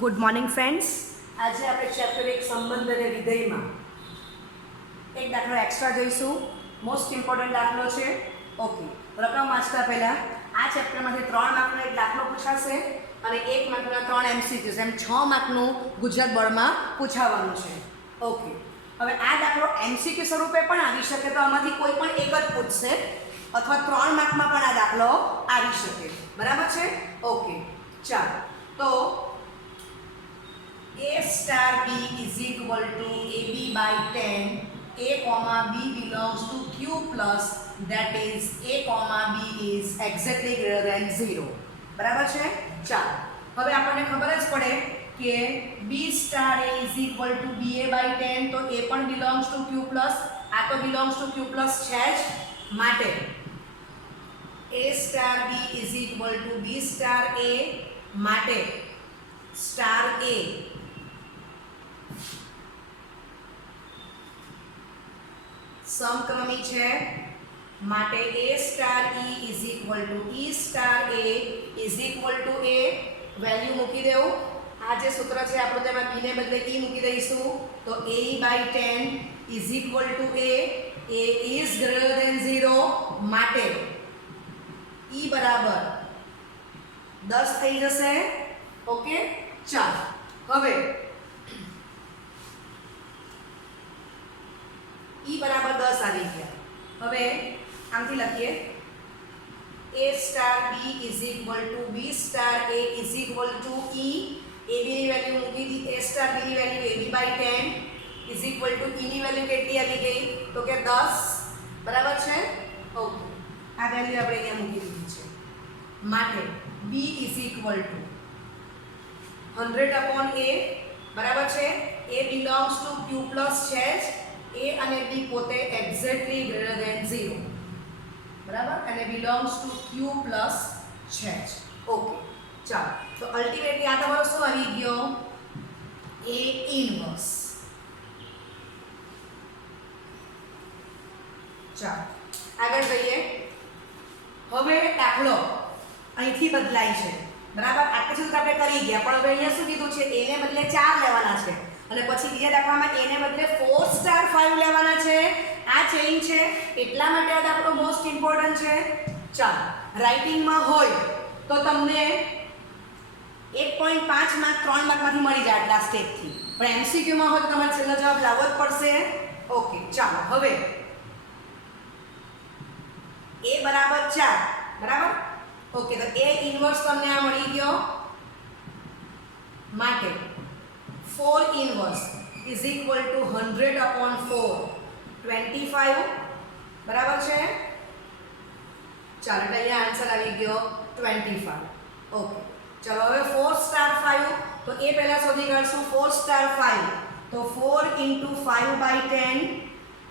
Good morning friends. આજે આપણે chapter 1 સંબંધ અને વિધેયમાં એક દાખલો એક્સ્ટ્રા જોઈશું. મોસ્ટ ઇમ્પોર્ટન્ટ દાખલો છે. ઓકે, રકમ વાંચતા પહેલાં આ ચેપ્ટરમાંથી 3 માર્કનો એક દાખલો પૂછાશે અને 1 માર્કના 3 MCQs, એમ 6 માર્કનું ગુજરાત બોર્ડમાં પૂછાવાનું છે. ઓકે, હવે આ દાખલો MCQ સ્વરૂપે પણ આવી શકે, તો આમાંથી કોઈ પણ એક જ પૂછશે, અથવા 3 માર્કમાં પણ આ દાખલો આવી શકે. બરાબર છે? ઓકે, ચાલો. તો A star B is equal to AB by 10. A comma B belongs to Q plus, that is A comma B is exactly greater than 0. બરાબર છે? ચાલો, હવે આપણને ખબર જ પડે કે B star A is equal to BA by 10, તો A પણ belongs to Q plus, આ તો belongs to Q plus છે જ, માટે A star B is equal to B star A, માટે સ્ટાર A સમક્રમી છે, માટે A star E is equal to E star A is equal to A. Value મૂકી દેવું. આ જે સૂત્ર છે આપણું, તેમાં B ને બદલે E મૂકી દઈશું, તો A by 10 is equal to A. A is greater than 0, માટે E બરાબર 10 થઈ જશે. ઓકે, ચાલો, હવે E બરાબર 10 આવી ગયા. હવે આમથી લખીએ A star B is equal to B star A is equal to E. AB ની વેલ્યુ મૂકી દીધી, A સ્ટાર B ની value AB by 10 is equal to E ની વેલ્યુ કેટલી આવી ગઈ, તો કે 10. બરાબર છે? ઓકે, આ વેલ્યુ આપણે અહીંયા મૂકી દીધી છે, માટે B is equal to 100 upon A. બરાબર છે? A belongs to Q plus છે જ, A અને B પોતે એક્ઝેક્ટલી ગ્રેટર ધેન 0. બરાબર, અને belongs to Q plus છે જ. ઓકે, ચાલો, તો અલ્ટિમેટલી આ તમારો શું આવી ગયો? A inverse. ચાલો, આગળ જઈએ. હવે દાખલો અહીંથી બદલાય છે. બરાબર, આટલું સુધી આપણે કરી ગયા, પણ હવે અહીંયા શું કીધું છે? A ને બદલે 4 લેવાના છે, અને પછી બીજા દાખલામાં A ને બદલે 4 સ્ટાર 5 લેવાના છે. આ ચેન્જ છે, એટલા માટે આ દાખલો મોસ્ટ ઇમ્પોર્ટન્ટ છે. ચાલો, રાઇટિંગમાં હોય તો તમને 1.5 માર્ક 3 માર્કમાંથી મળી જાય આટલા સ્ટેપથી, પણ MCQમાં હોય તો તમારે છેલ્લો જવાબ લાવવો જ પડશે. ઓકે, ચાલો, હવે A બરાબર 4. બરાબર? ઓકે, તો A ઇન્વર્સ તમને આ મળી ગયો, માટે 4 inverse is equal to 100 upon 4, 25. બરાબર છે? ચાલો, એટલે અહીંયા આન્સર આવી ગયો 25. ઓકે, ચલો, હવે 4 સ્ટાર 5, તો એ પહેલા શોધી કાઢશું. 4 સ્ટાર 5, તો 4 into 5 by 10,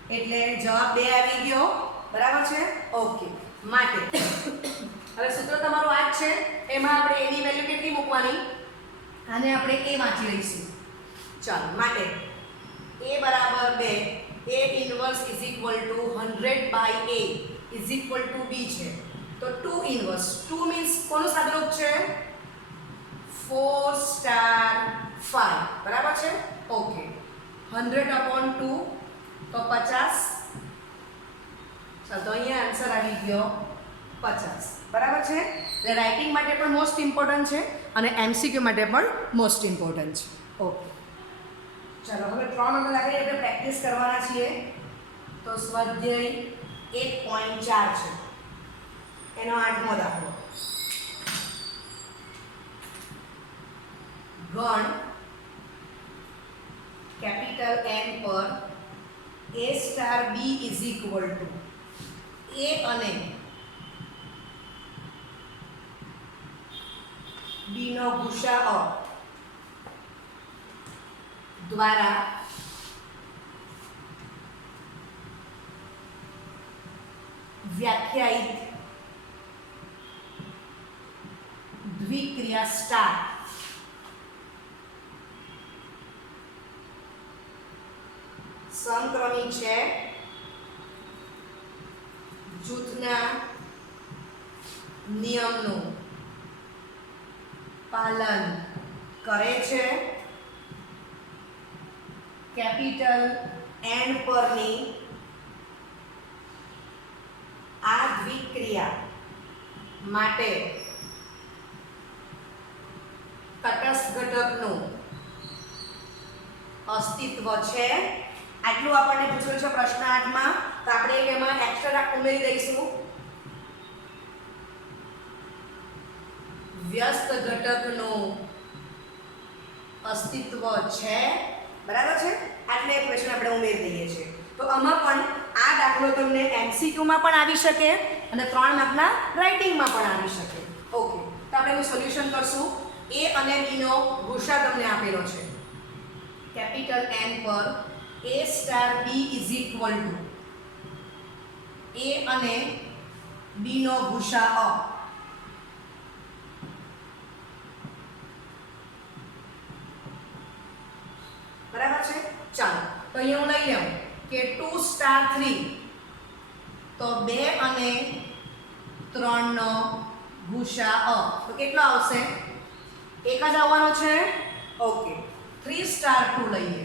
એટલે જવાબ 2 આવી ગયો. બરાબર છે? ઓકે, માટે હવે સૂત્ર તમારું આ જ છે, એમાં આપણે A ની વેલ્યુ કેટલી મૂકવાની, આને આપણે A વાંચી લઈશું. ચાલો, માટે A બરાબર 2, A inverse is equal to 100 by A is equal to B છે, તો 2 ઇન્વર્સ. 2 મીન્સ કોનું સાદુરૂપ છે? 4 સ્ટાર 5. બરાબર છે? ઓકે, 100 upon 2, તો 50. ચાલો, તો અહીંયા આન્સર આવી ગયો 50. બરાબર છે? એટલે રાઇટિંગ માટે પણ મોસ્ટ ઇમ્પોર્ટન્ટ છે, અને MCQ માટે પણ મોસ્ટ ઇમ્પોર્ટન્ટ છે. ઓકે, ચાલો, હવે 3 નંબર લાગે એટલે પ્રેક્ટિસ કરવાના છીએ. તો સ્વાધ્યાય 1.4 છે, એનો 8મો દાખલો. ગણ કેપિટલ N પર A star B is equal to A અને B નો ગુસાઅ દ્વારા વ્યાખ્યાયિત દ્વિક્રિયા સ્ટાર સમક્રમી છે, જૂથના નિયમનું પાલન કરે છે કેપિટલ N પરની આ દ્વિક્રિયા માટે તટસ્થ ઘટકનું અસ્તિત્વ છે. આટલું આપણને પૂછેલું છે પ્રશ્ન 8 માં. તો આપણે એમાં એક્સ્ટ્રા ઉમેરી દઈશું. વ્યસ્ત ઘટકનું અસ્તિત્વ છે. બરાબર છે. આટલે એક ક્વેશ્ચન આપણે ઉમેરી દઈએ છીએ. તો આમાં પણ આ દાખલો તમને MCQ માં પણ આવી શકે અને 3 માર્કના રાઇટિંગમાં પણ આવી શકે. ઓકે, તો આપણે એનું સોલ્યુશન કરશું. A અને B નો ગુસા તમને આપેલો છે. કેપિટલ N પર A star B is equal to A અને B નો ગુસા બરાબર છે. ચાલો, તો અહીંયા હું લઈ લઉં કે 2 સ્ટાર 3 તો 2 અને 3 નો ગુસા તો કેટલો આવશે? એક જ આવવાનો છે. ઓકે, 3 સ્ટાર 2 લઈએ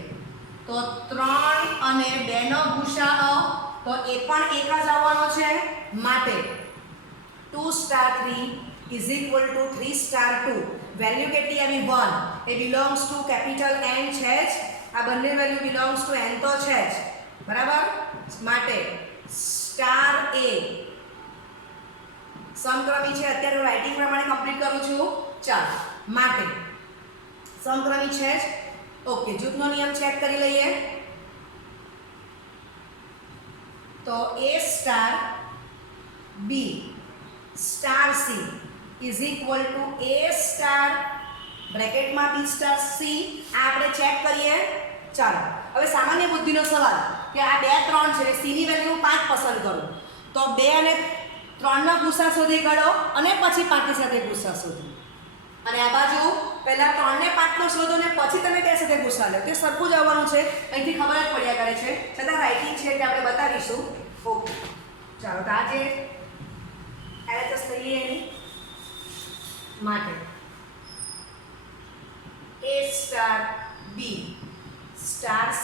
તો 3 અને 2 નો ગુસા તો એ પણ એક જ આવવાનો છે. માટે 2 star 3 is equal two 3 star 2. Value કેટલી આવી? 1. એ બિલોંગ્સ ટુ કેપિટલ N છે જ. આ બંને વેલ્યુ બિલોંગ્સ ટુ N તો છે જ. બરાબર. માટે સ્ટાર A સમક્રમી છે. અત્યારે રાઇટિંગ પ્રમાણે કમ્પ્લીટ કરું છું. ચાલો, માટે સમક્રમી છે જ. ઓકે, જૂથનો નિયમ ચેક કરી લઈએ. તો A star B star C is equal to A star બ્રેકેટમાં B સ્ટાર C. આ આપણે ચેક કરીએ. ચાલો, હવે સામાન્ય બુદ્ધિનો સવાલ કે આ 2 3 છે. C ની વેલ્યુ હું 5 પસંદ કરું તો 2 અને 3 ના ગુસા શોધી કાઢો અને પછી 5 ની સાથે ગુસા શોધો. અને આ બાજુ પહેલા 3 ને 5 નો શોધો ને પછી તમે 2 સાથે ગુસા લો. તે સરખું જ આવવાનું છે. અહીંથી ખબર જ પડ્યા કરે છે. છતાં રાઇટિંગ છે એટલે આપણે બતાવીશું. ઓકે, ચાલો, તો આજે LHS લઈએ એની માટે A star B star C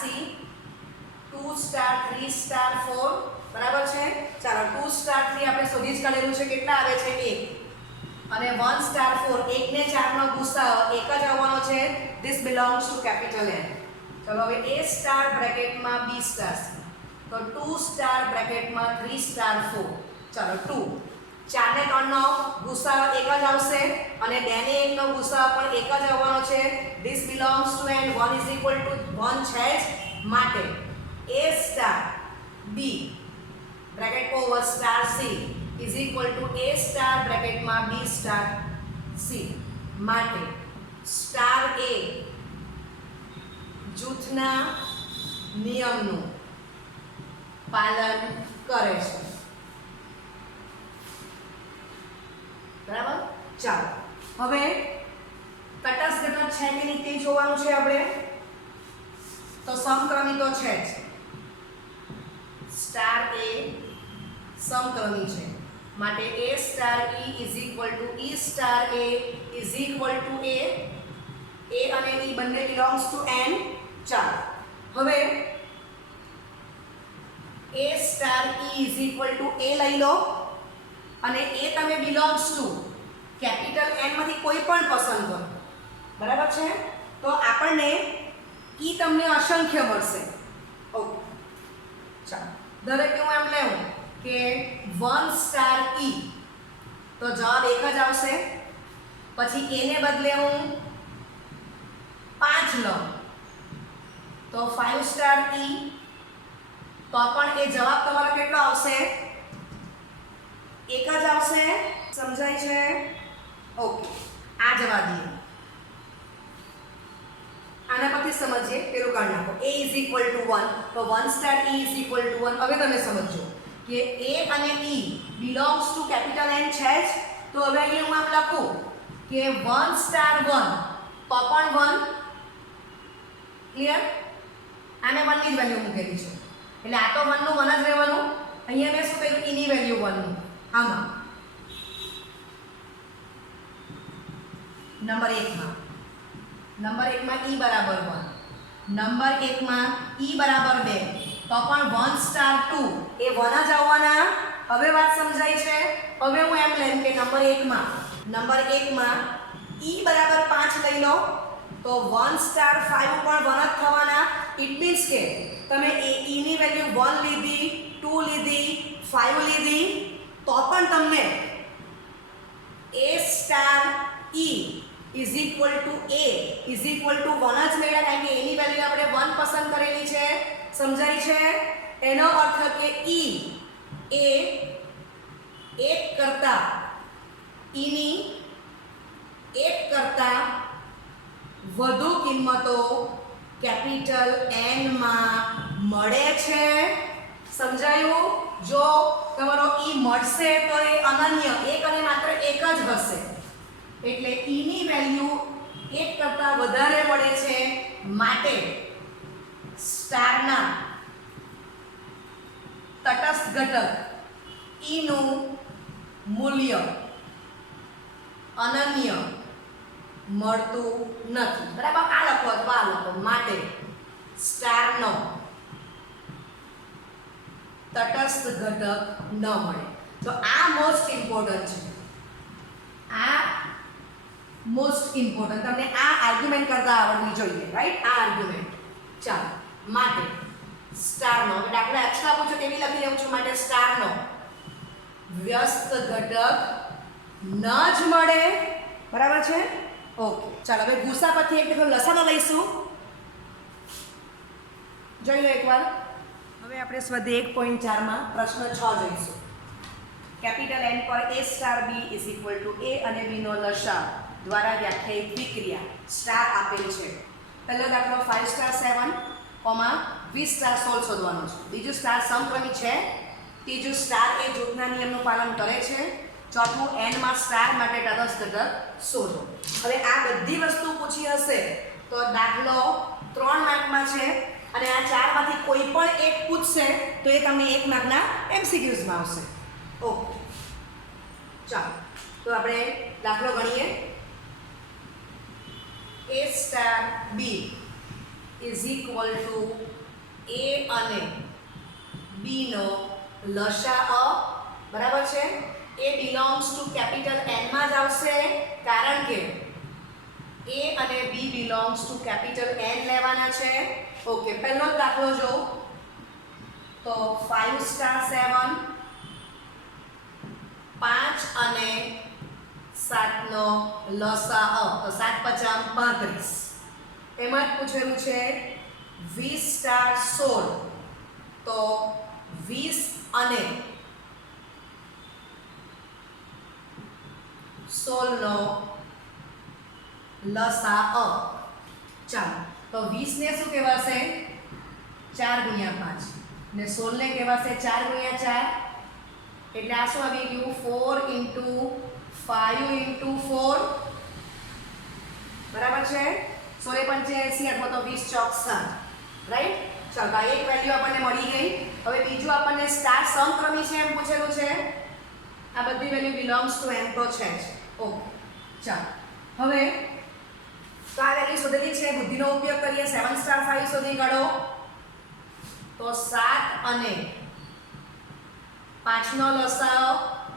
2 star 3 star 4 બરાબર છે. ચાલો, 2 સ્ટાર 3 આપણે શોધી જ કાઢેલું છે. કેટલા આવે છે? 1 અને 1 સ્ટાર 4 1 ને 4 નો ગુસા એક જ આવવાનો છે. This belongs to capital N. ચલો, હવે A સ્ટાર બ્રેકેટમાં B સ્ટાર C તો 2 સ્ટાર બ્રેકેટમાં 3 સ્ટાર 4. ચાલો, 2 4 ને 3 નો ગુસા એક જ આવશે અને 2 ને 1 નો ગુસા પણ એક જ આવવાનો છે. This belongs to N. 1 is equal to 1 છે જ. માટે A star B bracket over star C is equal to A star બ્રેકેટમાં B સ્ટાર C. માટે સ્ટાર A જૂથના નિયમનું પાલન કરે છે. બરાબર. ચાલો, હવે તટસ્થ ઘટક છે કે નહીં તે જોવાનું છે આપણે. તો સમક્રમી તો છે જ. સ્ટાર A સમક્રમી છે. માટે A star E is equal two E star A is equal to A. A અને E બંને બિલોંગ્સ ટુ N. ચાલો, હવે A star E is equal to A લઈ લો અને એ તમે બિલોંગ્સ ટુ કેપિટલ N માંથી કોઈ પણ પસંદ કરો. બરાબર છે. તો આપણને E તમને અસંખ્ય મળશે. ઓકે, ચાલો, દરેક હું એમ લેવું કે 1 સ્ટાર E તો જવાબ એક જ આવશે. પછી A ને બદલે હું 5 લઉં તો 5 સ્ટાર E તો પણ એ જવાબ તમારો કેટલો આવશે? એક જ આવશે. સમજાય છે? ઓકે, આ જવા દઈએ. આના પરથી સમજીએ. પેલું કાઢ નાખો. A ઇઝ ઇક્વલ ટુ 1 તો 1 star E is equal to 1. હવે તમે સમજો કે A અને E belongs to capital N છે જ. તો હવે અહીંયા હું આમ લખું કે 1 સ્ટાર 1 તો પણ 1. ક્લિયર? આને 1 ની જ વેલ્યુ મૂકેલી છે એટલે આ તો 1 નું 1 જ રહેવાનું. અહીંયા મેં શું કર્યું? E ની વેલ્યુ 1 નું આમાં નંબર 1 માં નંબર 1 માં e બરાબર 1, નંબર 1 માં e બરાબર 2, તો પણ 1 સ્ટાર 2 એ 1 જ આવવાના. હવે વાત સમજાય છે. હવે હું એમ લઈશ કે નંબર 1 માં e બરાબર 5 લઈ લો તો 1 સ્ટાર 5 પણ 1 જ થવાના. ઇટ મીન્સ કે તમે e ની વેલ્યુ 1 લીધી, 2 લીધી, 5 લીધી તો પણ તમને a star e is equal to a is equal to 1 જ મળ્યા, કારણ કે a ની વેલ્યુ આપણે 1 પસંદ કરેલી છે. સમજાય છે? એનો અર્થ કે e એ 1 કરતા e ની 1 કરતા વધુ કિંમતો કેપિટલ N માં મળે છે. સમજાયું? જો તમારો e મળશે તો એ અનન્ય એક અને માત્ર એક જ હશે, એટલે e ની વેલ્યુ 1 કરતા વધારે મળે છે, માટે સ્ટારના તટસ્થ ઘટક e નું મૂલ્ય અનન્ય મળતું નથી. બરાબર? આ લખો અથવા આ લખો. માટે સ્ટારનો તટસ્થ ઘટક ન મળે. તો આ મોસ્ટ ઇમ્પોર્ટન્ટ છે. આ મોસ્ટ ઇમ્પોર્ટન્ટ, તમને આ આર્ગ્યુમેન્ટ કરતા આવડવી જોઈએ. રાઈટ? આ આર્ગ્યુમેન્ટ. ચાલો, માટે સ્ટારનો, હવે દાખલા એક્સ્ટ્રા પૂછો કેવી લખી લઉં છું. માટે સ્ટારનો વ્યસ્ત ઘટક ન જ મળે. બરાબર છે? ઓકે, ચાલો હવે ગુસા પરથી એક દેખો લસાનો લઈશું. જોઈ લો એકવાર. હવે આપણે સ્વાધ્યાય 1.4 માં પ્રશ્ન 6 જોઈશું. કેપિટલ N પર a star b is equal to a અને b નો લસા દ્વારા વ્યાખ્યાયિત વિક્રિયા સ્ટાર આપેલ છે. પહેલો દાખલો 5 સ્ટાર 7, 20 સ્ટાર 16 શોધવાનો છે. બીજું સ્ટાર સમક્રમી છે. ત્રીજું સ્ટાર એ જૂથના નિયમનું પાલન કરે છે. ચોથું n માં સ્ટાર માટે તટસ્થ ઘટક શોધો. હવે આ બધી વસ્તુ પૂછી હશે તો દાખલો 3 માર્કમાં છે અને આ 4 માંથી કોઈ પણ એક પૂછશે તો એ તમને 1 માર્કના MCQsમાં આવશે. ઓકે, ચાલો તો આપણે દાખલો ગણીએ. a star b is equal to a અને b નો લસાઅ. બરાબર છે? એ બિલોંગ્સ ટુ કેપિટલ N માં જ આવશે, કારણ કે a અને b belongs to capital N લેવાના છે. ઓકે, પહેલો દાખલો જો તો 5 સ્ટાર 7, 5 અને 7 નો લસાઅ, તો 7 5 35. એમાં જ પૂછેલું છે 20 સ્ટાર 16, તો 20 અને 16 નો લસાઅ. ચાલો, તો 20 ને શું કહેવાશે? 4 ગુણ્યા 5 ને 16 ને કહેવાશે 4 ગુણ્યા 4. એટલે આ શું આવી ગયું? 4 ઇન્ટુ 5 ઇન્ટુ 4. બરાબર છે? 16 85 અથવા તો 20 ચોક 7. રાઈટ? ચાલો, આ એક વેલ્યુ આપણને મળી ગઈ. હવે બીજું આપણને સ્ટાર સમક્રમી છે એમ પૂછેલું છે. આ બધી વેલ્યુ બિલોંગ્સ ટુ n તો છે જ. ઓકે, ચાલો હવે તો આ વેલ્યુ શોધેલી છે. બુદ્ધિનો ઉપયોગ કરીએ. 7 સ્ટાર 5 શોધી કાઢો તો 7 અને 5 નો લસાઅ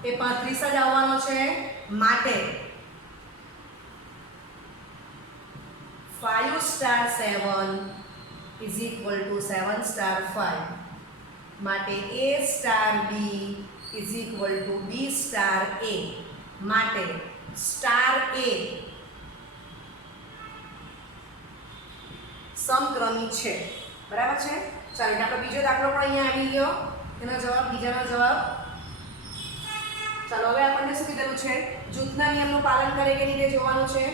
એ 35 જ આવવાનો છે. માટે 5 star 7 is equal two 7 star 5. માટે a star b is equal to b star a. માટે સ્ટાર a સમક્રમી છે. બરાબર છે? ચાલો, આપણે બીજો દાખલો પણ અહીંયા આવી ગયો. એનો જવાબ, બીજાનો જવાબ. ચાલો, હવે આપણને શું કીધેલું છે? જૂથના નિયમનું પાલન કરે કે નહીં તે જોવાનું છે.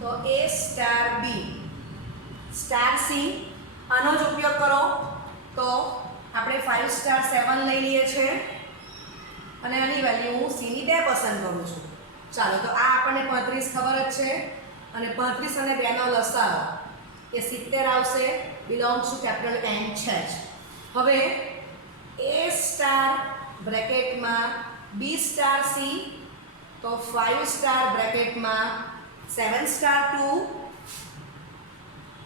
તો a star b star c, આનો જ ઉપયોગ કરો. તો આપણે 5 સ્ટાર 7 લઈ લઈએ છીએ અને આની વેલ્યુ હું c ની 2 પસંદ કરું છું. ચાલો, તો આ આપણને 35 ખબર જ છે અને 35 અને 2 નો લસાઅ એ 70 આવશે. બિલોંગ્સ ટુ કેપિટલ N છે જ. હવે a સ્ટાર બ્રેકેટમાં B સ્ટાર C, તો 5 સ્ટાર બ્રેકેટમાં 7 સ્ટાર 2,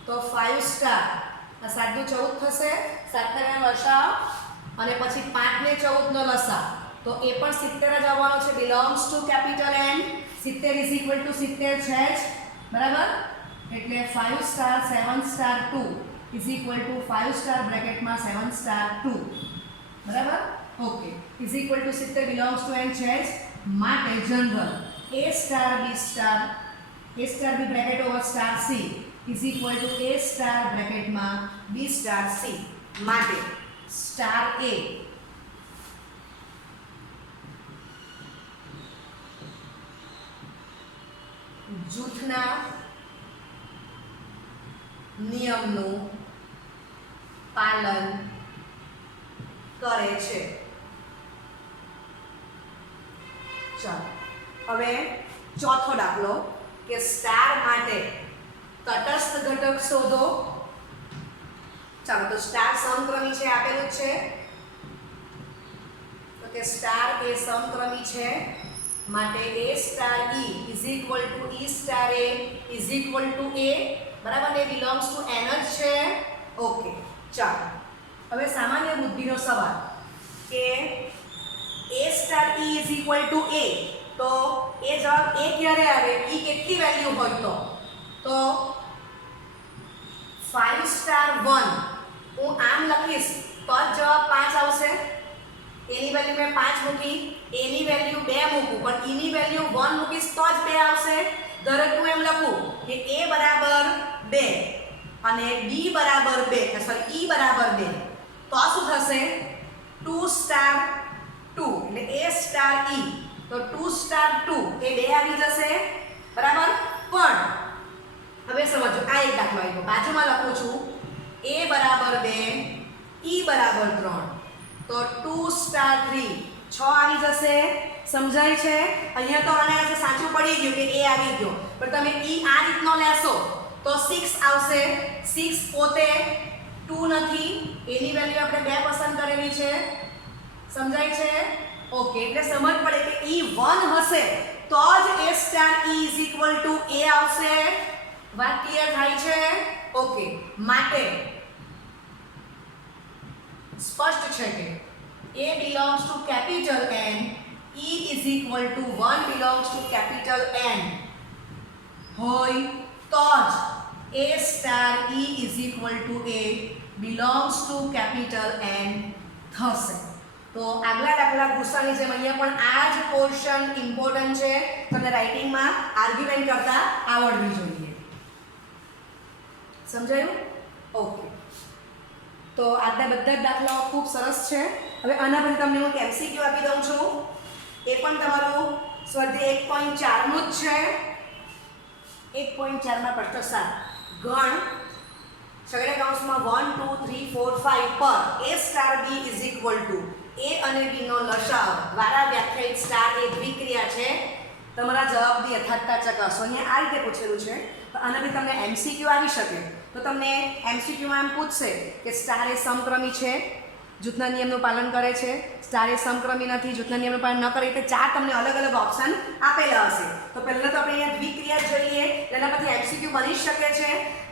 તો 5 સ્ટાર આ 7 નું 14 થશે, 7 ને લસા અને પછી 5 ને 14 નો લસા, તો એ પણ 70 જ આવવાનો છે. Belongs to capital N. 70 is equal to 70 છે જ, બરાબર. એટલે 5 star 7 star 2 is equal to 5 star બ્રેકેટમાં 7 સ્ટાર 2, બરાબર. Okay, is equal to 70 belongs to N છે જ, માટે general A star B bracket over star C is equal to A star બ્રેકેટમાં B સ્ટાર C, માટે સ્ટાર A જૂથના નિયમનું પાલન કરે છે. ચાલો હવે ચોથો દાખલો કે સ્ટાર માટે તટસ્થ ઘટક શોધો. ચાલો, તો સ્ટાર સમક્રમી છે, આપેલું જ છે, તો કે સ્ટાર એ સમક્રમી છે, માટે A star E is equal two E star A is equal to A, બરાબર ને, બિલોંગ્સ ટુ N જ છે. ઓકે, ચાલો હવે સામાન્ય બુદ્ધિનો સવાલ કે A star E is equal to A, તો એ જવાબ A ક્યારે આવે, E કેટલી વેલ્યુ હોય તો 5 સ્ટાર 1 હું આમ લખીશ તો જ જવાબ 5 આવશે. એની વેલ્યુ મેં 5 મૂકી, એની વેલ્યુ 2 મૂકું, પણ E ની વેલ્યુ 1 મૂકીશ તો જ 2 આવશે. ધારો કે હું એમ લખું કે A બરાબર 2 અને B બરાબર 2, સોરી E બરાબર 2, તો શું થશે 2 સ્ટાર 2 એટલે A સ્ટાર E, તો 2 સ્ટાર 2 એ 2 આવી જશે, બરાબર. પણ હવે સમજો, આ એક દાખલો આવ્યો, બાજુમાં લખું છું A બરાબર 2 E બરાબર 3, તો 2 સ્ટાર 3 6 આવી જશે. સમજાય છે? અહીંયા તો આને આજે સાચું પડી ગયું કે A આવી ગયો, પણ તમે E આ રીતનો લેશો તો 6 આવશે. 6 પોતે 2 નથી, એની વેલ્યુ આપણે 2 પસંદ કરેલી છે. સમજાય છે? ઓકે, એટલે સમજ પડે કે E 1 હશે તો જ A star E is equal to A આવશે. વાત ક્લિયર થાય છે? ઓકે, માટે સ્પષ્ટ છે કે A belongs to capital N, E is equal to 1 belongs to capital N હોય તો જ A star E is equal to A belongs to capital N થશે. તો આગલા દાખલા ગુસ્સાની જેમ અહીંયા પણ આ જ પોર્શન ઇમ્પોર્ટન્ટ છે, તમને રાઇટિંગમાં આર્ગ્યુમેન્ટ કરતા આવડવી જોઈએ. સમજાયું? ઓકે, તો આજના બધા જ દાખલાઓ ખૂબ સરસ છે. હવે આના પછી તમને હું એમસીક્યુ આપી દઉં છું, એ પણ તમારું સ્વાધ્યાય 1.4 નું જ છે. 1.4 માં પ્રશ્ન 7 ગણ છગડીયા કૌંસમાં 1 2 3 4 5 પર A star B is equal to A અને B નો લસાઅ દ્વારા વ્યાખ્યાયિત સ્ટાર એ દ્વિક્રિયા છે. તમારા જવાબની યથાર્થતા ચકાસો. અહીંયા આ રીતે પૂછેલું છે, પણ આનાથી તમને એમસીક્યુ આવી શકે. તો તમને એમસીક્યુમાં એમ પૂછશે કે સ્ટાર એ સમક્રમી છે, જૂથના નિયમનું પાલન કરે છે, સ્ટાર એ સમક્રમી નથી, જૂથના નિયમનું પાલન ન કરે, એટલે 4 તમને અલગ અલગ ઓપ્શન આપેલા હશે. તો પહેલા તો આપણે અહીંયા દ્વિક્રિયા જોઈએ, એના પરથી એમસીક્યુ બની શકે છે.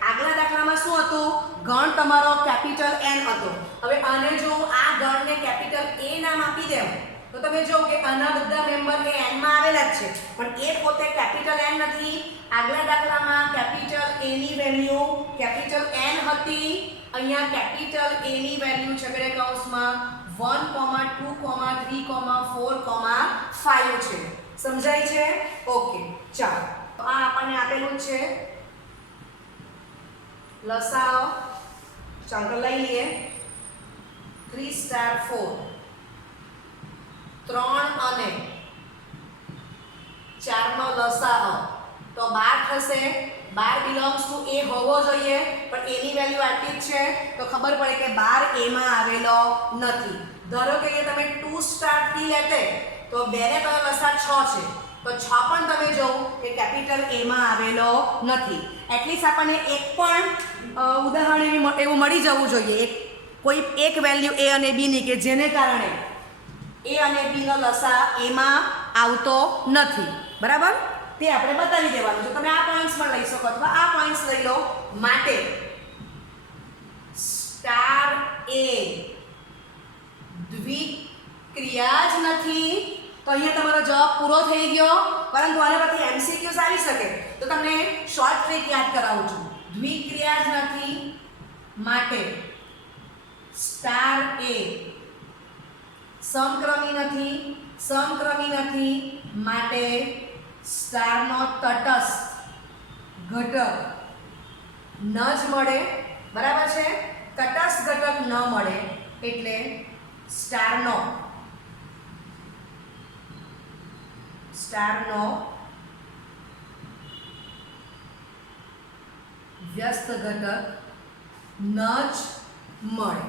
આગલા દાખલામાં શું હતું, ગણ તમારો કેપિટલ N હતો. હવે આને જો આ ગણને કેપિટલ A નામ આપી દેવ તો તમે જો કે આના બધા મેમ્બર એ n માં આવેલા જ છે, પણ એ પોતે કેપિટલ N નથી. આગલા દાખલામાં કેપિટલ A ની વેલ્યુ કેપિટલ N હતી, અહીંયા કેપિટલ A ની વેલ્યુ છગડીયા કૌંસમાં 1, 2, 3, 4, 5 છે. સમજાય છે? ઓકે, ચાલો તો આ આપણને આપેલું છે લસાઅ. ચાલો લઈ લઈએ 3 સ્ટાર 4, 3 અને 4 નો લસાઅ તો 12 થશે. 12 બિલોંગ્સ ટુ A હોવો જોઈએ, પણ A ની વેલ્યુ આટલી જ છે, તો ખબર પડે કે 12 A માં આવેલો નથી. ધારો કે અહીંયા તમે 2 સ્ટાર 3 લેતે તો 2 ને કયો લસાઅ 6 છે, તો 6 પણ તમે જો કે કેપિટલ A માં આવેલો નથી. એટલીસ્ટ આપણને એક પણ ઉદાહરણ એવું મળી જવું જોઈએ, કોઈ એક વેલ્યુ A અને B ની કે જેને કારણે એ અને બી નો લસા એમાં આવતો નથી, બરાબર? તે આપણે બતાવી દેવાનું છે. તમે આ પોઈન્ટ્સ પણ લઈ શકો અથવા આ પોઈન્ટ્સ લઈ લો. માટે સ્ટાર એ દ્વિક્રિયા જ નથી. તો અહીંયા તમારો જવાબ પૂરો થઈ ગયો, પરંતુ આના પરથી એમસીક્યુઝ આવી શકે તો તમને શોર્ટ ટ્રિક યાદ કરાવું છું. દ્વિક્રિયા જ નથી માટે સ્ટાર એ સમક્રમી નથી માટે સ્ટારનો તટસ્થ ઘટક ન જ મળે, બરાબર છે? તટસ્થ ઘટક ન મળે એટલે સ્ટારનો વ્યસ્ત ઘટક ન જ મળે.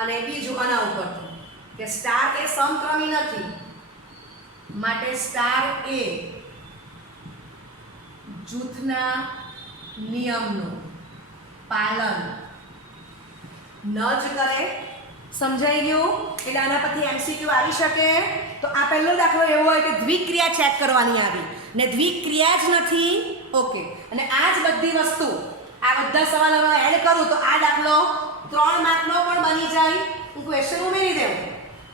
અને બીજું આના ઉપરથી કે સ્ટાર એ સમક્રમી નથી માટે સ્ટાર એ જૂથના નિયમનું પાલન ન જ કરે. સમજાઈ ગયું? એટલે આના પરથી એમસીક્યુ આવી શકે. તો આ પહેલો દાખલો એવો હોય કે દ્વિક્રિયા ચેક કરવાની આવી ને દ્વિક્રિયા જ નથી. ઓકે, અને આ જ બધી વસ્તુ આ બધા સવાલ હવે એડ કરું તો આ દાખલો 3 માર્કનો પણ બની જાય. હું ક્વેશ્ચન ઉમેરી દઉં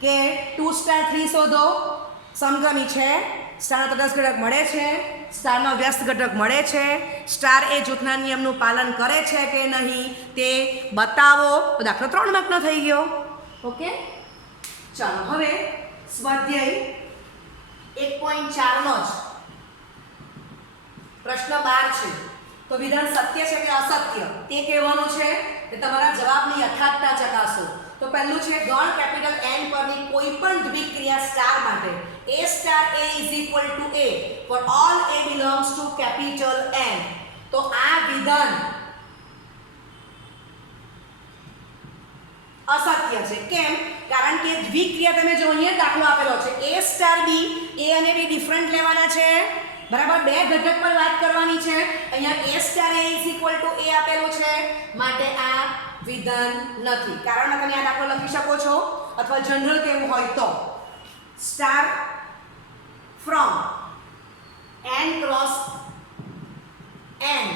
કે 2 સ્ટાર 3 શોધો. સમક્રમી છે, સ્ટારનો તટસ્થ ઘટક મળે છે, સ્ટારનો વ્યસ્ત ઘટક મળે છે, સ્ટાર એ જૂથના નિયમનું પાલન કરે છે કે નહીં તે બતાવો. તો દાખલો 3 માર્કનો થઈ ગયો. ઓકે, ચાલો હવે સ્વાધ્યાય 1.4 નો જ પ્રશ્ન 12 છે. તો વિધાન સત્ય છે કે અસત્ય તે કહેવાનું છે. તે તમારા જવાબની યથાર્થતા ચકાસો. તો પહેલું છે ગણ કેપિટલ N પરની કોઈ પણ દ્વિક્રિયા સ્ટાર માટે A star A is equal to A for all A belongs to capital N. તો આ વિધાન અસત્ય છે. કેમ? કારણ કે દ્વિક્રિયા તમે જો અહીંયા દાખલો આપેલો છે A સ્ટાર B, A અને B ડિફરન્ટ લેવાના છે, બરાબર? બે ઘટક પર વાત કરવાની છે. અહીંયા A star A is equal to A આપેલું છે માટે આ વિધાન નથી. કારણ તમે આ દાખલો લખી શકો છો અથવા જનરલ કેવું હોય તો star from n cross n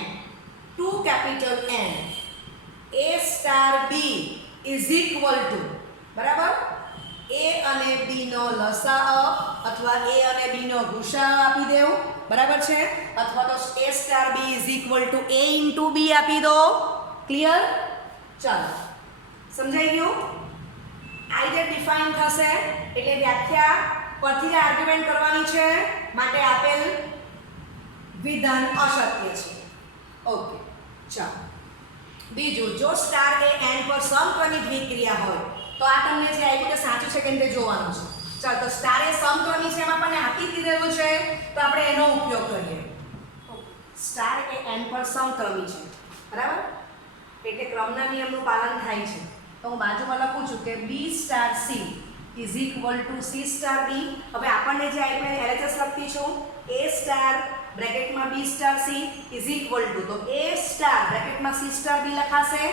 to capital N A star B is equal to, બરાબર? A અને B નો લસાઅ અથવા A અને B નો ગુસાઅ આપી દેવું, બરાબર છે? અથવા તો A star B is equal to A into B આપી દો. ક્લિયર? ચાલો, સમજાઈ ગયું? આ રીતે ડિફાઇન થશે એટલે વ્યાખ્યા પરથી આર્ગ્યુમેન્ટ કરવાની છે માટે આપેલ વિધાન અસત્ય છે. ઓકે, ચાલો બીજું, જો સ્ટાર એ n પર સમક્રમી દ્વિક્રિયા હોય તો આ તમને જે આપ્યું તે સાચું છે કે તે જોવાનું છે. ચાલો, તો સ્ટાર એ સમક્રમી છે એમાં આપણને આપી દીધેલું છે તો આપણે એનો ઉપયોગ કરીએ. સ્ટાર એ n પર સમક્રમી છે, બરાબર? એટલે ક્રમના નિયમનું પાલન થાય છે. તો હું બાજુમાં લખું છું કે B star C is equal to C star B. હવે આપણને જે આપ્યું LHS લખતી છું A સ્ટાર બ્રેકેટમાં B star C is equal to, તો A સ્ટાર બ્રેકેટમાં C સ્ટાર B લખાશે.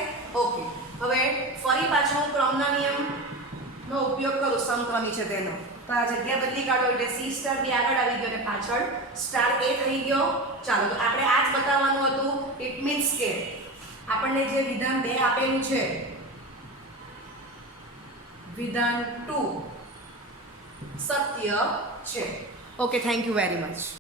ઓકે, હવે ફરી પાછો હું ક્રમના નિયમનો ઉપયોગ કરું, સમક્રમી છે તેનો. તો આ જગ્યા બદલી કાઢો એટલે C સ્ટાર B આગળ આવી ગયો અને પાછળ સ્ટાર A થઈ ગયો. ચાલો, તો આપણે આ જ બતાવવાનું હતું. ઇટ મીન્સ કે આપણને જે વિધાન 2 આપેલું છે વિધાન 2 સત્ય છે. Okay, thank you very much.